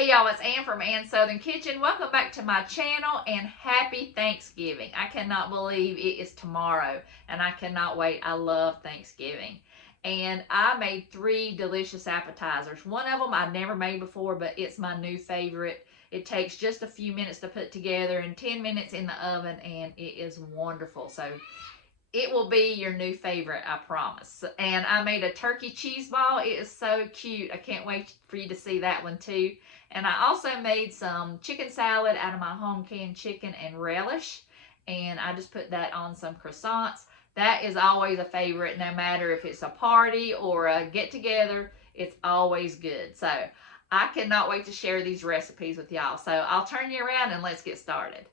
Hey y'all, it's Ann from Ann's Southern Kitchen. Welcome back to my channel and happy Thanksgiving. I cannot believe it is tomorrow and I cannot wait. I love Thanksgiving. And I made 3 delicious appetizers. One of them I've never made before, but it's my new favorite. It takes just a few minutes to put together and 10 minutes in the oven, and it is wonderful. So it will be your new favorite, I promise. And I made a turkey cheese ball. It is so cute. I can't wait for you to see that one too. And I also made some chicken salad out of my home canned chicken and relish. And I just put that on some croissants. That is always a favorite, no matter if it's a party or a get-together. It's always good. So I cannot wait to share these recipes with y'all. So I'll turn you around and let's get started.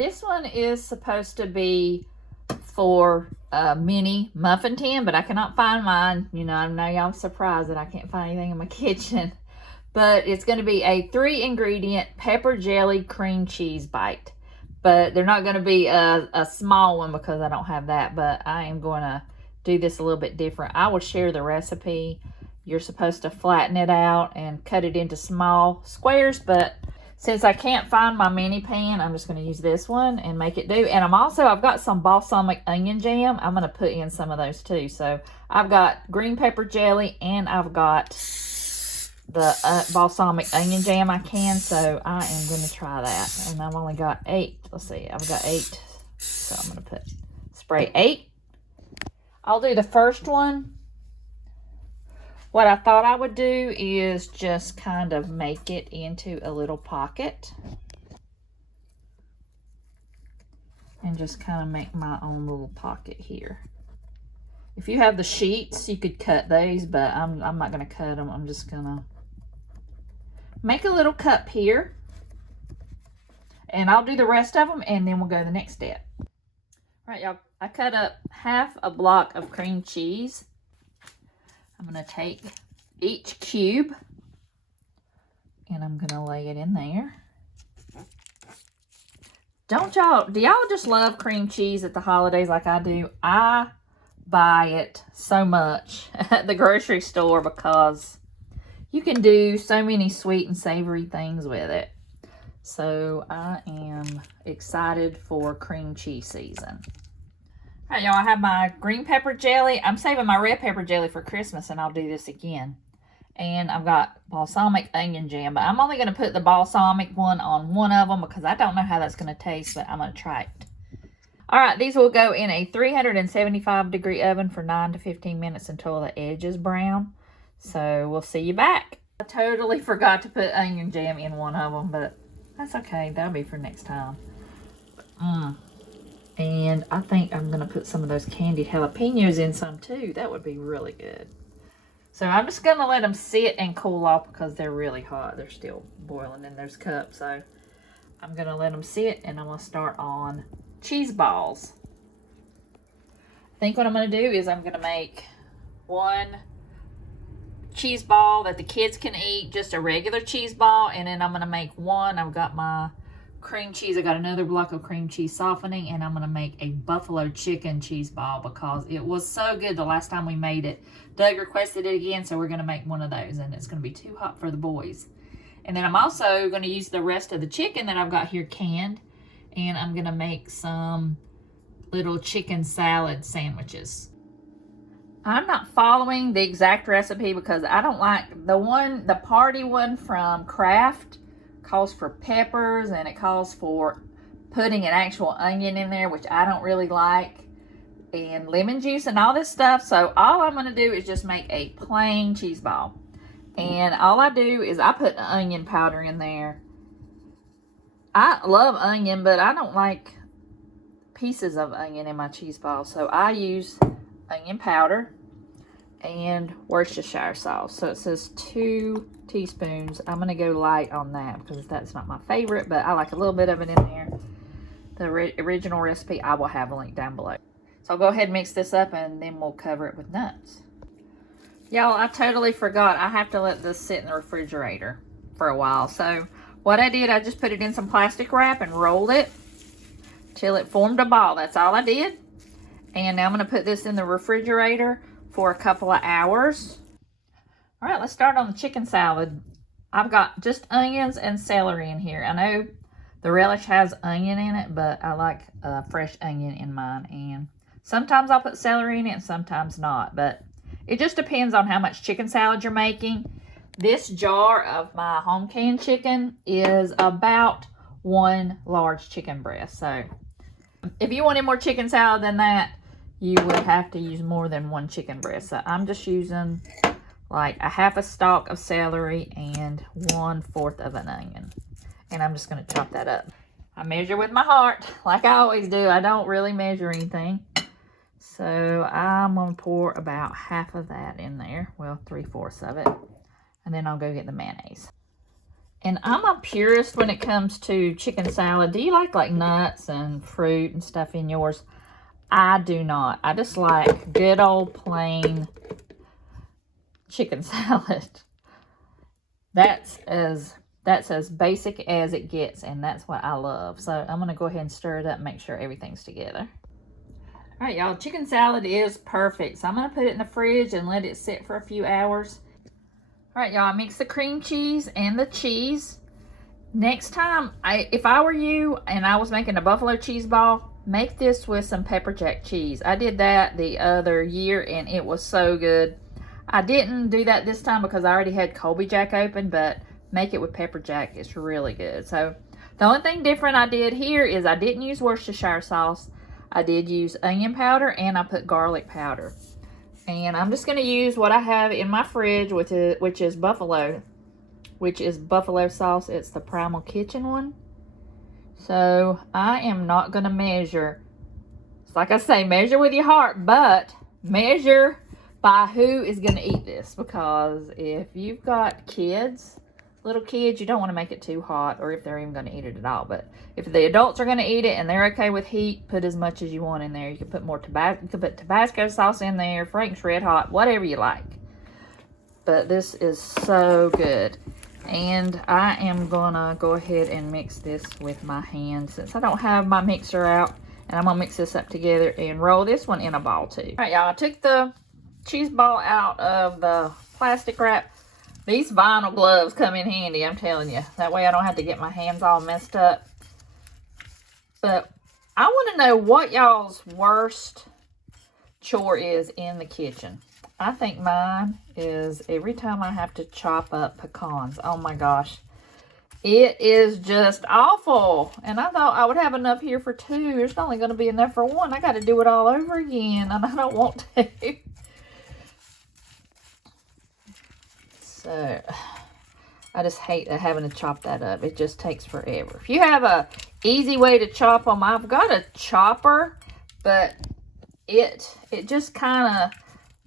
This one is supposed to be for a mini muffin tin, but I cannot find mine. You know, I know y'all surprised that I can't find anything in my kitchen. But it's going to be a 3-ingredient pepper jelly cream cheese bite. But they're not going to be a small one because I don't have that. But I am going to do this a little bit different. I will share the recipe. You're supposed to flatten it out and cut it into small squares, but since I can't find my mini pan, I'm just going to use this one and make it do. And I've got some balsamic onion jam. I'm going to put in some of those too. So I've got green pepper jelly and I've got the balsamic onion jam I can. So I am going to try that. And I've only got 8. Let's see. I've got 8. So I'm going to spray 8. I'll do the first one. What I thought I would do is just kind of make it into a little pocket. And just kind of make my own little pocket here. If you have the sheets, you could cut these, but I'm not going to cut them. I'm just going to make a little cup here. And I'll do the rest of them, and then we'll go to the next step. All right, y'all. I cut up half a block of cream cheese. I'm going to take each cube and I'm going to lay it in there. Do y'all just love cream cheese at the holidays like I do? I buy it so much at the grocery store because you can do so many sweet and savory things with it. So I am excited for cream cheese season. All right, y'all, I have my green pepper jelly. I'm saving my red pepper jelly for Christmas, and I'll do this again. And I've got balsamic onion jam, but I'm only going to put the balsamic one on one of them because I don't know how that's going to taste, but I'm going to try it. All right, these will go in a 375-degree oven for 9 to 15 minutes until the edge is brown. So we'll see you back. I totally forgot to put onion jam in one of them, but that's okay. That'll be for next time. And I think I'm going to put some of those candied jalapenos in some too. That would be really good. So I'm just going to let them sit and cool off because they're really hot. They're still boiling in those cups. So I'm going to let them sit and I'm going to start on cheese balls. I think what I'm going to do is I'm going to make one cheese ball that the kids can eat, just a regular cheese ball. And then I'm going to make one. I've got my cream cheese. I got another block of cream cheese softening, and I'm going to make a buffalo chicken cheese ball because it was so good the last time we made it. Doug requested it again, so we're going to make one of those, and it's going to be too hot for the boys. And then I'm also going to use the rest of the chicken that I've got here canned, and I'm going to make some little chicken salad sandwiches. I'm not following the exact recipe because I don't like the party one from Kraft. Calls for peppers and it calls for putting an actual onion in there, which I don't really like, and lemon juice and all this stuff. So all I'm going to do is just make a plain cheese ball, and all I do is I put onion powder in there. I love onion, but I don't like pieces of onion in my cheese ball, so I use onion powder and Worcestershire sauce. So it says 2 teaspoons. I'm going to go light on that because that's not my favorite, but I like a little bit of it in there. The original recipe I will have a link down below. So I'll go ahead and mix this up and then we'll cover it with nuts. Y'all, I totally forgot. I have to let this sit in the refrigerator for a while. So what I did, I just put it in some plastic wrap and rolled it till it formed a ball. That's all I did. And now I'm going to put this in the refrigerator for a couple of hours. All right, let's start on the chicken salad. I've got just onions and celery in here. I know the relish has onion in it, but I like fresh onion in mine. And sometimes I'll put celery in it and sometimes not. But it just depends on how much chicken salad you're making. This jar of my home canned chicken is about 1 large chicken breast. So if you wanted more chicken salad than that, you would have to use more than 1 chicken breast. So I'm just using like a half a stalk of celery and 1/4 of an onion. And I'm just going to chop that up. I measure with my heart, like I always do. I don't really measure anything. So I'm going to pour about half of that in there. Well, 3/4 of it. And then I'll go get the mayonnaise. And I'm a purist when it comes to chicken salad. Do you like nuts and fruit and stuff in yours? I do not. I just like good old plain chicken salad. That's as basic as it gets, and that's what I love. So I'm going to go ahead and stir it up and make sure everything's together. All right, y'all, chicken salad is perfect. So I'm going to put it in the fridge and let it sit for a few hours. All right, y'all, mix the cream cheese and the cheese. Next time, if I were you and I was making a buffalo cheese ball, make this with some pepper jack cheese. I did that the other year and it was so good. I didn't do that this time because I already had Colby Jack open, but make it with pepper jack. It's really good. So the only thing different I did here is I didn't use Worcestershire sauce. I did use onion powder and I put garlic powder. And I'm just going to use what I have in my fridge, which is buffalo sauce. It's the Primal Kitchen one. So I am not going to measure. It's like I say, measure with your heart, but measure by who is going to eat this. Because if you've got kids, little kids, you don't want to make it too hot, or if they're even going to eat it at all. But if the adults are going to eat it and they're okay with heat, put as much as you want in there. You can put more Tabasco. You can put Tabasco sauce in there, Frank's Red Hot, whatever you like. But this is so good. And I am gonna go ahead and mix this with my hand since I don't have my mixer out. And I'm gonna mix this up together and roll this one in a ball too. All right, y'all, I took the cheese ball out of the plastic wrap. These vinyl gloves come in handy, I'm telling you. That way I don't have to get my hands all messed up. But I want to know what y'all's worst chore is in the kitchen. I think mine is every time I have to chop up pecans. Oh my gosh. It is just awful. And I thought I would have enough here for 2. There's only going to be enough for 1. I got to do it all over again, and I don't want to. So, I just hate having to chop that up. It just takes forever. If you have a easy way to chop them, I've got a chopper, but it just kind of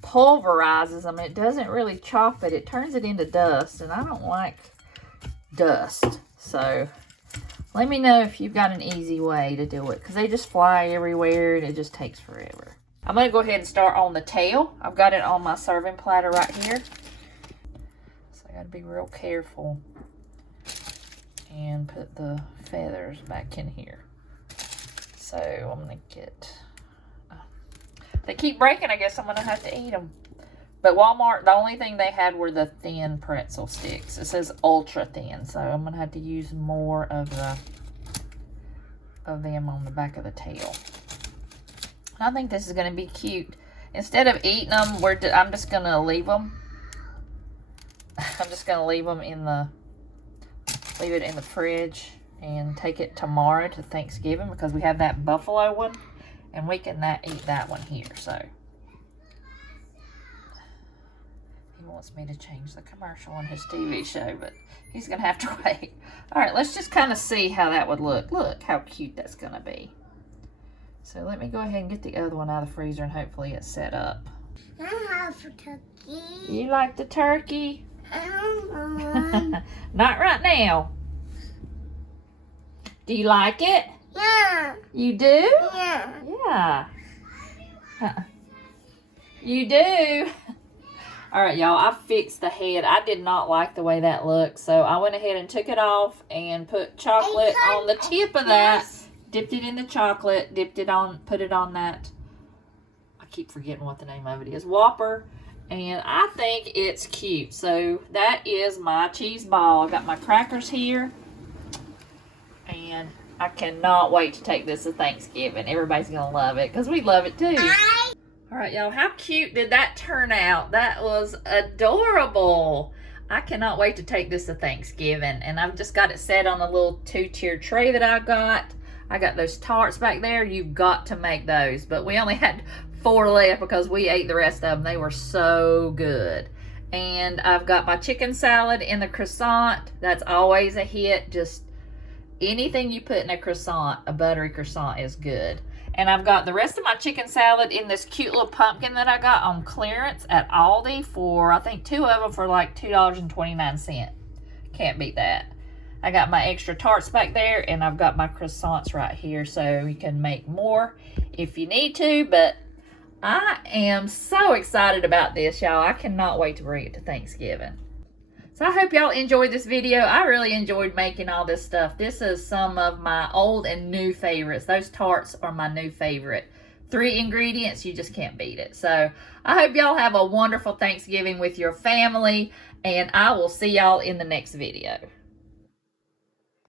pulverizes them. It doesn't really chop it. It turns it into dust, and I don't like dust. So let me know if you've got an easy way to do it, because they just fly everywhere and it just takes forever. I'm going to go ahead and start on the tail. I've got it on my serving platter right here. So I got to be real careful and put the feathers back in here. So I'm going to get... They keep breaking. I guess I'm going to have to eat them. But Walmart, the only thing they had were the thin pretzel sticks. It says ultra thin. So I'm going to have to use more of them on the back of the tail. I think this is going to be cute. Instead of eating them, I'm just going to leave them. I'm just going to leave them leave it in the fridge and take it tomorrow to Thanksgiving, because we have that buffalo one. And we can eat that one here, so. He wants me to change the commercial on his TV show, but he's going to have to wait. All right, let's just kind of see how that would look. Look how cute that's going to be. So let me go ahead and get the other one out of the freezer, and hopefully it's set up. I have a turkey. You like the turkey? Not right now. Do you like it? Yeah. You do? Yeah. Yeah. You do? All right, y'all, I fixed the head. I did not like the way that looked, so I went ahead and took it off and put chocolate on the tip of that. Dipped it in the chocolate, put it on that keep forgetting what the name of it is. Whopper. And I think it's cute. So that is my cheese ball. I got my crackers here. And I cannot wait to take this to Thanksgiving. Everybody's going to love it because we love it too. All right, y'all. How cute did that turn out? That was adorable. I cannot wait to take this to Thanksgiving. And I've just got it set on a little 2-tier tray that I got. I got those tarts back there. You've got to make those. But we only had 4 left because we ate the rest of them. They were so good. And I've got my chicken salad in the croissant. That's always a hit. Just anything you put in a croissant, a buttery croissant is good. And I've got the rest of my chicken salad in this cute little pumpkin that I got on clearance at Aldi for, I think 2 of them for like $2.29. Can't beat that. I got my extra tarts back there, and I've got my croissants right here, so you can make more if you need to. But I am so excited about this, y'all. I cannot wait to bring it to Thanksgiving. So I hope y'all enjoyed this video. I really enjoyed making all this stuff. This is some of my old and new favorites. Those tarts are my new favorite. 3 ingredients, you just can't beat it. So I hope y'all have a wonderful Thanksgiving with your family, and I will see y'all in the next video.